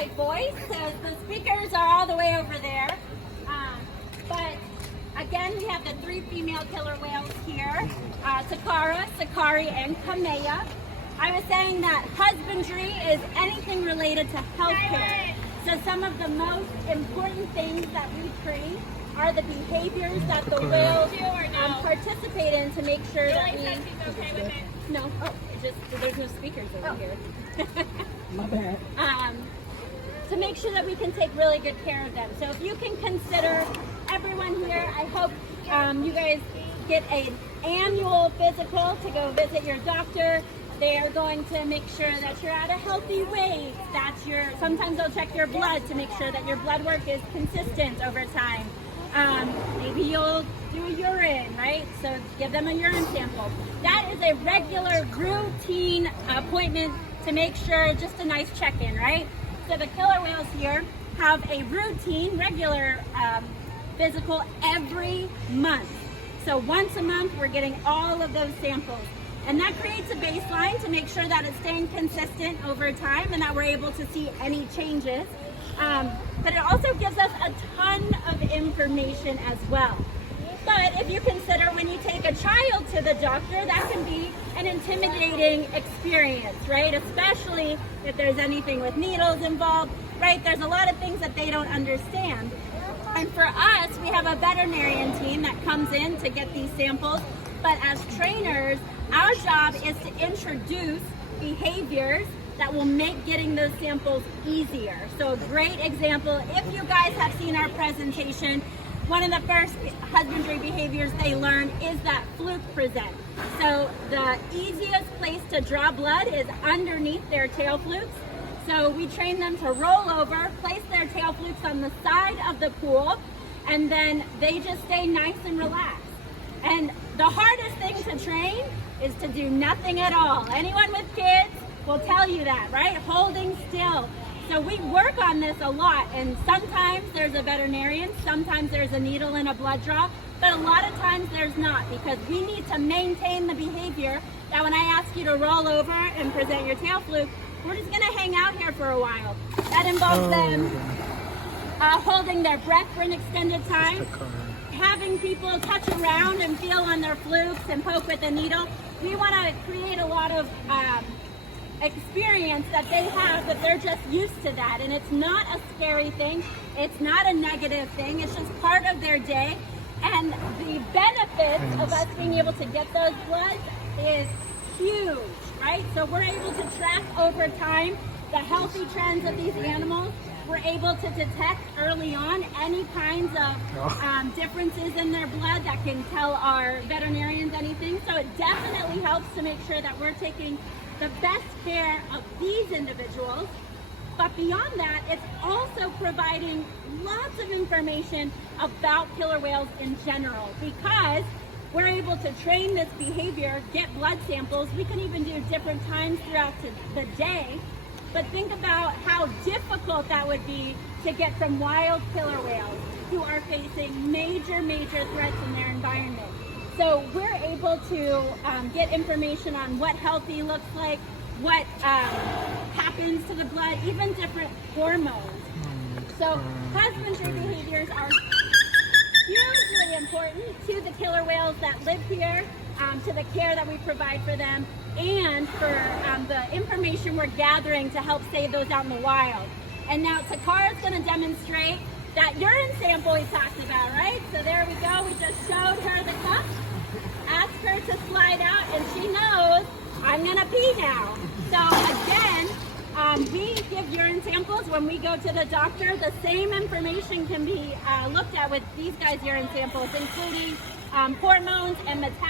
my voice, so the speakers are all the way over there. But again, we have the 3 female killer whales here, Takara, Sakari, and Kamea. I was saying that husbandry is anything related to healthcare. So some of the most important things that we train are the behaviors that the whales participate in to make sure that we... Okay with it? No, there's no speakers over here. My bad. To make sure that we can take really good care of them. So if you can consider everyone here, I hope you guys get an annual physical to go visit your doctor. They are going to make sure that you're at a healthy weight, sometimes they'll check your blood to make sure that your blood work is consistent over time. Maybe you'll do a urine, right? So give them a urine sample. That is a regular routine appointment to make sure, just a nice check-in, right? So the killer whales here have a routine, regular physical every month. So once a month, we're getting all of those samples. And that creates a baseline to make sure that it's staying consistent over time and that we're able to see any changes. But it also gives us a ton of information as well. But if you consider when you take a child to the doctor, that can be an intimidating experience, right? Especially if there's anything with needles involved, right? There's a lot of things that they don't understand. And for us, we have a veterinarian team that comes in to get these samples. But as trainers, our job is to introduce behaviors that will make getting those samples easier. So a great example, if you guys have seen our presentation, one of the first husbandry behaviors they learn is that fluke present. So the easiest place to draw blood is underneath their tail flukes. So we train them to roll over, place their tail flukes on the side of the pool, and then they just stay nice and relaxed. And the hardest thing to train is to do nothing at all. Anyone with kids will tell you that, right? Holding still. So we work on this a lot, and sometimes there's a veterinarian, sometimes there's a needle and a blood draw, but a lot of times there's not, because we need to maintain the behavior that when I ask you to roll over and present your tail fluke, we're just gonna hang out here for a while. That involves them holding their breath for an extended time, having people touch around and feel on their flukes and poke with a needle. We wanna create a lot of experience that they have, that they're just used to that, and it's not a scary thing, it's not a negative thing, it's just part of their day. And the benefits of us being able to get those bloods is huge, right? So we're able to track over time the healthy trends of these animals. We're able to detect early on any kinds of differences in their blood that can tell our veterinarians anything. So it definitely helps to make sure that we're taking the best care of these individuals. But beyond that, it's also providing lots of information about killer whales in general, because we're able to train this behavior, get blood samples. We can even do different times throughout the day. But think about how difficult that would be to get from wild killer whales who are facing major threats in their environment. So we're able to get information on what healthy looks like, what happens to the blood, even different hormones. So husbandry behaviors are hugely important to the killer whales that live here, to the care that we provide for them, and for the information we're gathering to help save those out in the wild. And now Takara is going to demonstrate that urine sample we talked about, right? So there we go. We just showed her the cup, asked her to slide out, and she knows I'm going to pee now. So again, we give urine samples when we go to the doctor. The same information can be looked at with these guys' urine samples, including hormones and metabolism.